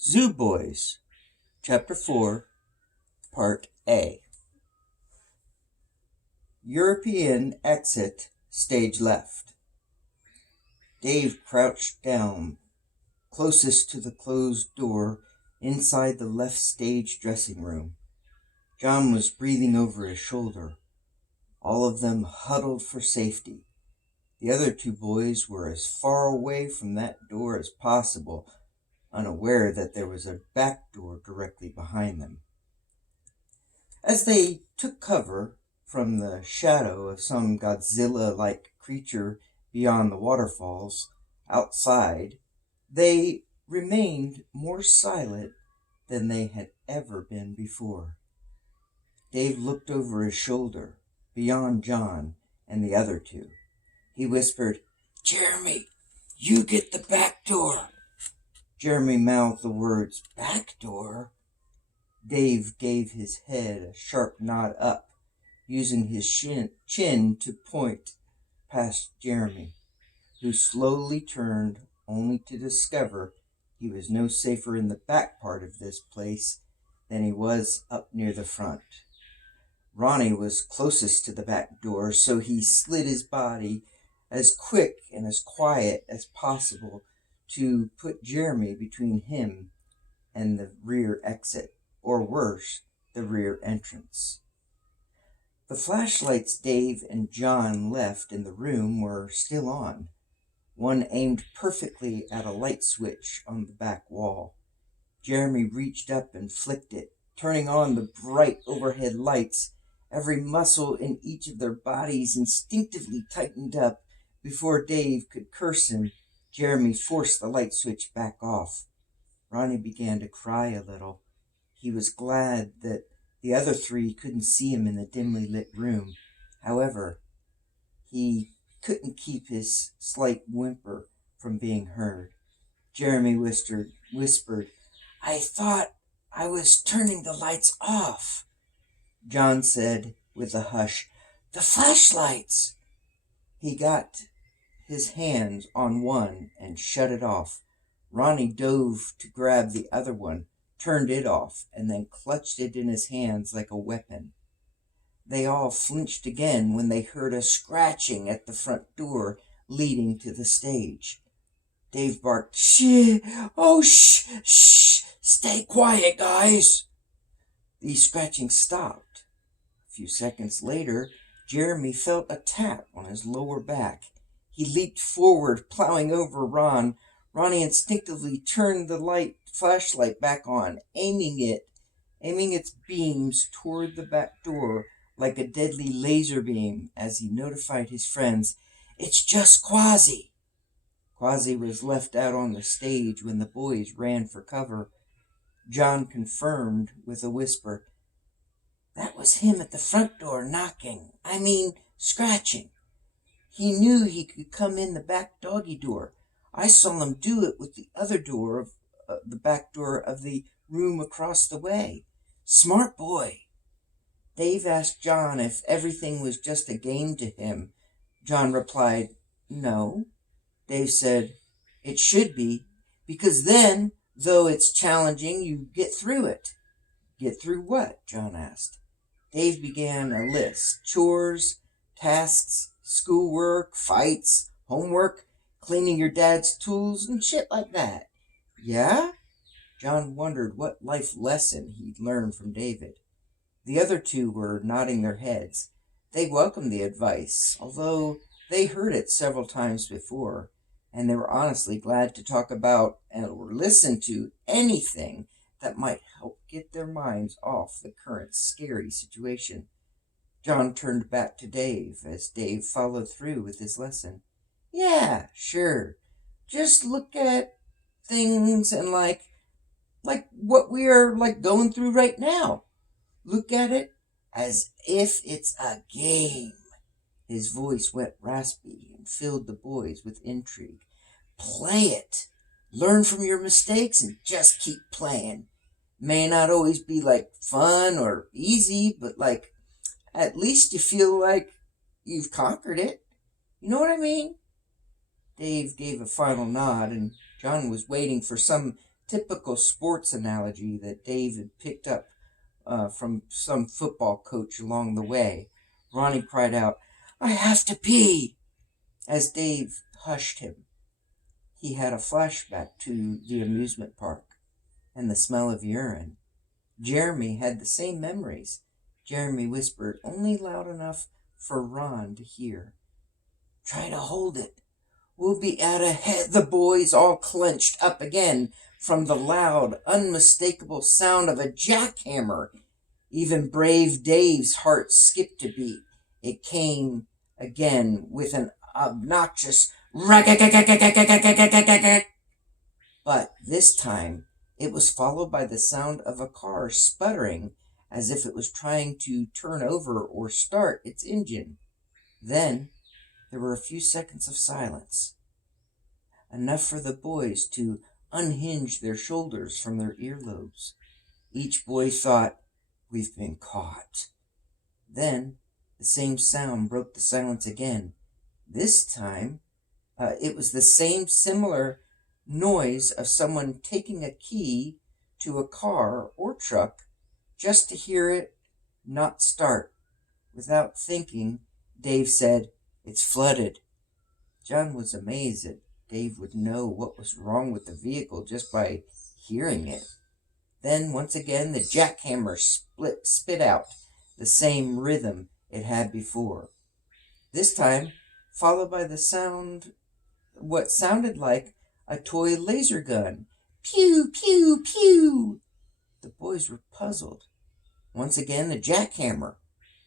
Zoo Boys, Chapter 4, Part A. European exit, stage left. Dave crouched down, closest to the closed door inside the left stage dressing room. John was breathing over his shoulder. All of them huddled for safety. The other two boys were as far away from that door as possible, unaware that there was a back door directly behind them. As they took cover from the shadow of some Godzilla-like creature beyond the waterfalls outside, they remained more silent than they had ever been before. Dave looked over his shoulder, beyond John and the other two. He whispered, "Jeremy, you get the back door." Jeremy mouthed the words, "Back door?" Dave gave his head a sharp nod up, using his chin to point past Jeremy, who slowly turned only to discover he was no safer in the back part of this place than he was up near the front. Ronnie was closest to the back door, so he slid his body as quick and as quiet as possible to put Jeremy between him and the rear exit, or worse, the rear entrance. The flashlights Dave and John left in the room were still on, one aimed perfectly at a light switch on the back wall. Jeremy reached up and flicked it, turning on the bright overhead lights. Every muscle in each of their bodies instinctively tightened up. Before Dave could curse him, Jeremy forced the light switch back off. Ronnie began to cry a little. He was glad that the other three couldn't see him in the dimly lit room. However, he couldn't keep his slight whimper from being heard. Jeremy whispered, "I thought I was turning the lights off." John said with a hush, "The flashlights." He got his hands on one and shut it off. Ronnie dove to grab the other one, turned it off, and then clutched it in his hands like a weapon. They all flinched again when they heard a scratching at the front door leading to the stage. Dave barked, "Shh! Oh, shh! Stay quiet, guys!" The scratching stopped. A few seconds later, Jeremy felt a tap on his lower back. He leaped forward, plowing over Ron. Ronnie instinctively turned the flashlight back on, aiming its beams toward the back door like a deadly laser beam as he notified his friends, "It's just Quasi." Quasi was left out on the stage when the boys ran for cover. John confirmed with a whisper, "That was him at the front door scratching. He knew he could come in the back doggy door. I saw him do it with the other door of the back door of the room across the way. Smart boy." Dave asked John if everything was just a game to him. John replied, "No." Dave said, "It should be, because then, though it's challenging, you get through it." "Get through what?" John asked. Dave began a list: chores, tasks, schoolwork, fights, homework, cleaning your dad's tools, and shit like that. "Yeah?" John wondered what life lesson he'd learned from David. The other two were nodding their heads. They welcomed the advice, although they heard it several times before, and they were honestly glad to talk about or listen to anything that might help get their minds off the current scary situation. John turned back to Dave as Dave followed through with his lesson. "Yeah, sure. Just look at things and like what we are going through right now. Look at it as if it's a game." His voice went raspy and filled the boys with intrigue. "Play it. Learn from your mistakes and just keep playing. May not always be fun or easy, but at least you feel like you've conquered it. You know what I mean?" Dave gave a final nod, and John was waiting for some typical sports analogy that Dave had picked up from some football coach along the way. Ronnie cried out, "I have to pee!" As Dave hushed him, he had a flashback to the amusement park and the smell of urine. Jeremy had the same memories. Jeremy whispered, only loud enough for Ron to hear, "Try to hold it. We'll be out ahead." The boys all clenched up again from the loud, unmistakable sound of a jackhammer. Even brave Dave's heart skipped a beat. It came again with an obnoxious rack-a-cack-a-cack-a-cack-a-cack-a-cack. But this time it was followed by the sound of a car sputtering as if it was trying to turn over or start its engine. Then there were a few seconds of silence, enough for the boys to unhinge their shoulders from their earlobes. Each boy thought, "We've been caught." Then the same sound broke the silence again. This time it was the same similar noise of someone taking a key to a car or truck just to hear it not start. Without thinking, Dave said, "It's flooded." John was amazed that Dave would know what was wrong with the vehicle just by hearing it. Then, once again, the jackhammer spit out the same rhythm it had before. This time, followed by the sound, what sounded like a toy laser gun. Pew, pew, pew! The boys were puzzled. Once again, the jackhammer,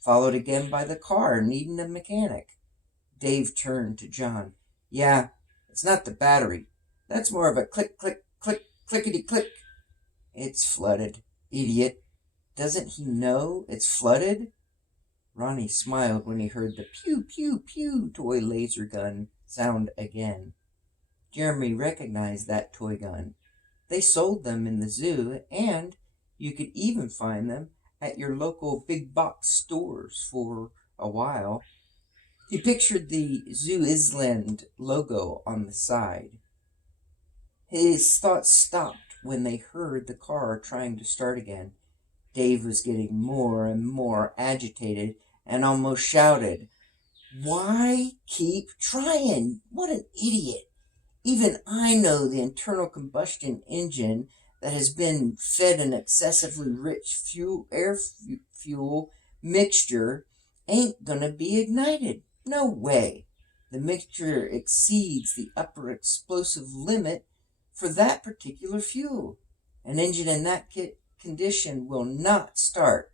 followed again by the car needing a mechanic. Dave turned to John. "Yeah, it's not the battery. That's more of a click, click, click, clickety-click." "It's flooded. Idiot. Doesn't he know it's flooded?" Ronnie smiled when he heard the pew, pew, pew toy laser gun sound again. Jeremy recognized that toy gun. They sold them in the zoo, and you could even find them at your local big box stores for a while. He pictured the Zoo Island logo on the side. His thoughts stopped when they heard the car trying to start again. Dave was getting more and more agitated and almost shouted, "Why keep trying? What an idiot! Even I know the internal combustion engine that has been fed an excessively rich air fuel mixture ain't gonna be ignited. No way. The mixture exceeds the upper explosive limit for that particular fuel. An engine in that condition will not start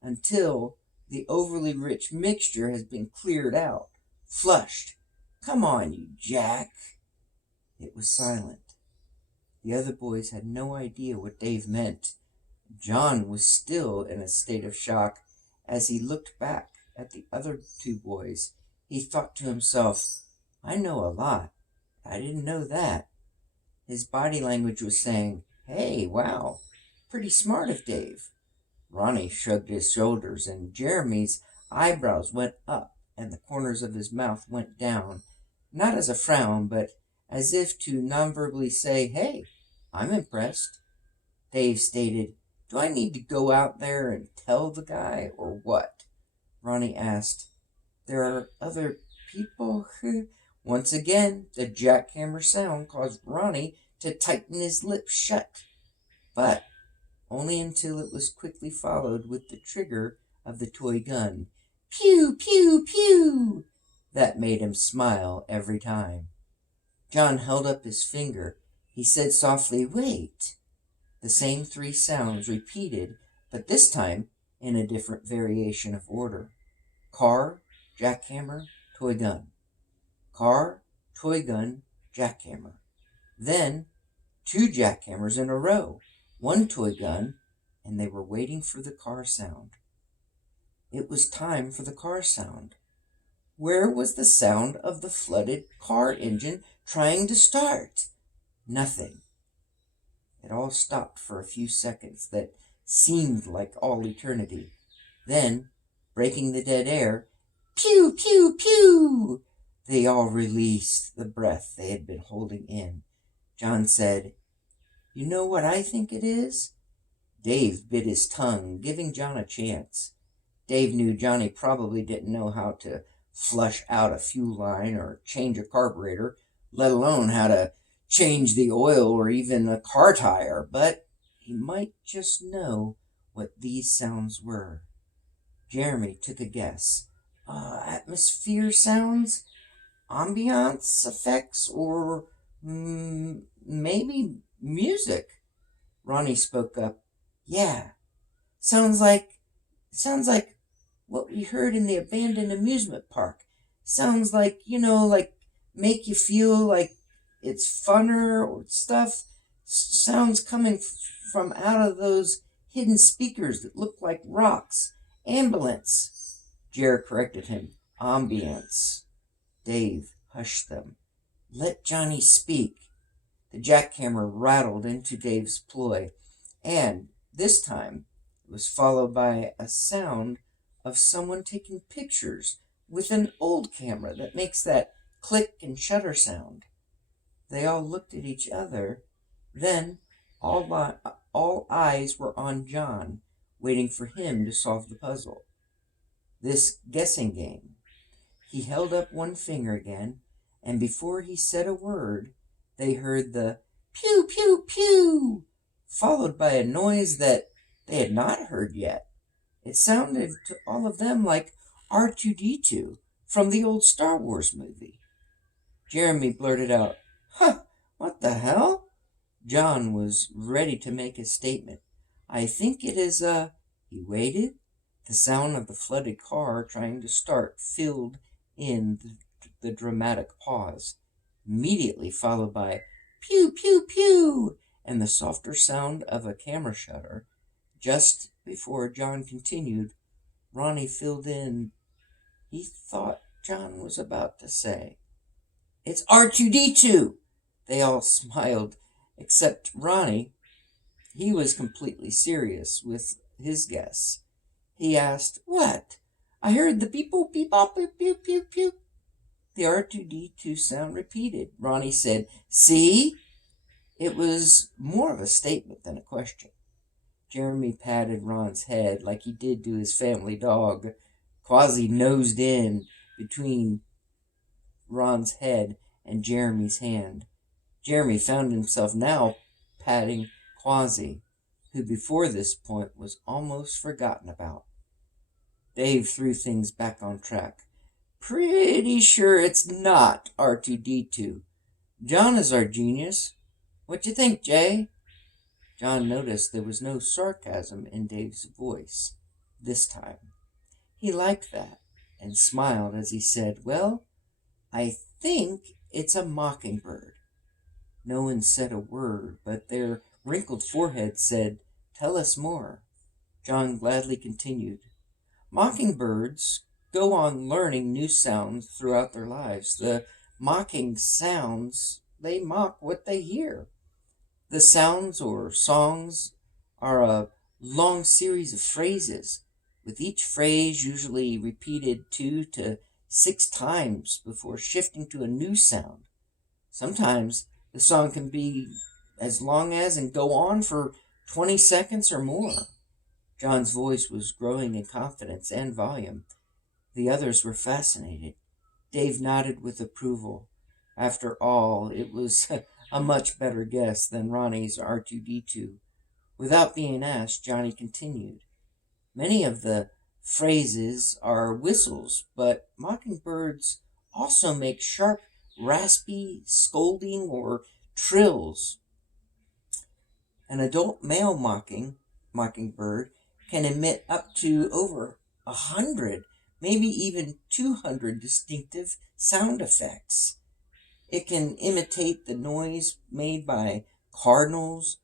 until the overly rich mixture has been cleared out, flushed. Come on, you Jack." It was silent. The other boys had no idea what Dave meant. John was still in a state of shock as he looked back at the other two boys. He thought to himself, "I know a lot. I didn't know that." His body language was saying, "Hey, wow, pretty smart of Dave." Ronnie shrugged his shoulders, and Jeremy's eyebrows went up and the corners of his mouth went down, not as a frown, but as if to non-verbally say, "Hey, I'm impressed." Dave stated, "Do I need to go out there and tell the guy, or what?" Ronnie asked, "There are other people?" Once again, the jackhammer sound caused Ronnie to tighten his lips shut, but only until it was quickly followed with the trigger of the toy gun. Pew, pew, pew! That made him smile every time. John held up his finger. He said softly, "Wait." The same three sounds repeated, but this time in a different variation of order. Car, jackhammer, toy gun. Car, toy gun, jackhammer. Then 2 jackhammers in a row, 1 toy gun, and they were waiting for the car sound. It was time for the car sound. Where was the sound of the flooded car engine trying to start? Nothing. It all stopped for a few seconds that seemed like all eternity. Then, breaking the dead air, pew, pew, pew! They all released the breath they had been holding in. John said, You know what I think it is? Dave bit his tongue, giving John a chance. Dave knew Johnny probably didn't know how to flush out a fuel line or change a carburetor, let alone how to change the oil or even a car tire, but he might just know what these sounds were. Jeremy took a guess. Atmosphere sounds? Ambiance effects? Or maybe music? Ronnie spoke up. Yeah, sounds like what we heard in the abandoned amusement park. Sounds like, like make you feel like it's funner or stuff. Sounds coming from out of those hidden speakers that look like rocks. Ambulance. Jer corrected him. Ambience. Dave hushed them. Let Johnny speak. The jackhammer rattled into Dave's ploy, and this time it was followed by a sound of someone taking pictures with an old camera that makes that click and shutter sound. They all looked at each other. Then all eyes were on John, waiting for him to solve the puzzle. This guessing game. He held up one finger again, and before he said a word, they heard the pew, pew, pew, followed by a noise that they had not heard yet. It sounded to all of them like R2-D2 from the old Star Wars movie. Jeremy blurted out, "Huh, what the hell?" John was ready to make his statement. "I think it is He waited. The sound of the flooded car trying to start filled in the dramatic pause, immediately followed by pew, pew, pew, and the softer sound of a camera shutter. Just before John continued, Ronnie filled in. He thought John was about to say, "It's R2-D2!" They all smiled, except Ronnie. He was completely serious with his guess. He asked, "What? I heard the beep-boop, beep-bop, beep-pew, pew-pew." The R2-D2 sound repeated. Ronnie said, "See?" It was more of a statement than a question. Jeremy patted Ron's head like he did to his family dog. Quasi nosed in between Ron's head and Jeremy's hand. Jeremy found himself now patting Quasi, who before this point was almost forgotten about. Dave threw things back on track. "Pretty sure it's not R2-D2. John is our genius. What you think, Jay?" John noticed there was no sarcasm in Dave's voice this time. He liked that and smiled as he said, "Well, I think it's a mockingbird." No one said a word, but their wrinkled foreheads said, "Tell us more." John gladly continued. Mockingbirds go on learning new sounds throughout their lives. The mocking sounds, they mock what they hear. The sounds or songs are a long series of phrases, with each phrase usually repeated 2 to 6 times before shifting to a new sound. Sometimes the song can be as long as and go on for 20 seconds or more. John's voice was growing in confidence and volume. The others were fascinated. Dave nodded with approval. After all, it was a much better guess than Ronnie's R2-D2. Without being asked, Johnny continued. Many of the phrases are whistles, but mockingbirds also make sharp, raspy, scolding, or trills. An adult male mockingbird can emit up to over 100, maybe even 200 distinctive sound effects. It can imitate the noise made by cardinals,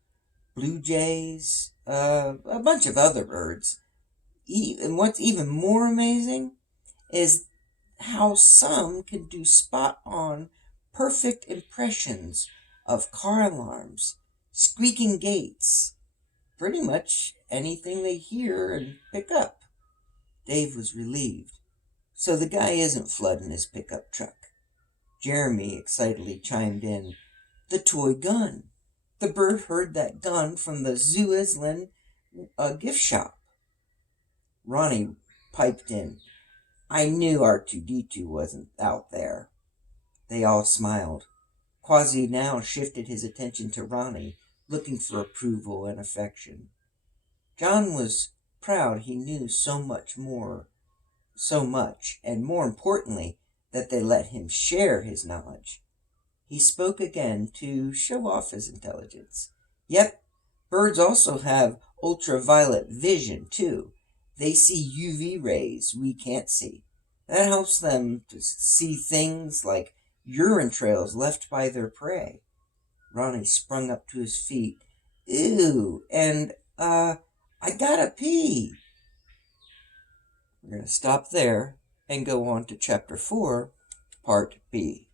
blue jays, a bunch of other birds. And what's even more amazing is how some can do spot-on, perfect impressions of car alarms, squeaking gates, pretty much anything they hear and pick up. Dave was relieved. So the guy isn't flooding his pickup truck. Jeremy excitedly chimed in, "The toy gun. The bird heard that gun from the Zoo Island gift shop. Ronnie piped in. I knew R2-D2 wasn't out there. They all smiled. Quasi now shifted his attention to Ronnie, looking for approval and affection. John was proud he knew so much, and more importantly, that they let him share his knowledge. He spoke again to show off his intelligence. Yep, birds also have ultraviolet vision, too. They see UV rays we can't see. That helps them to see things like urine trails left by their prey. Ronnie sprung up to his feet. Ew, and, I gotta pee. We're going to stop there and go on to Chapter 4, Part B.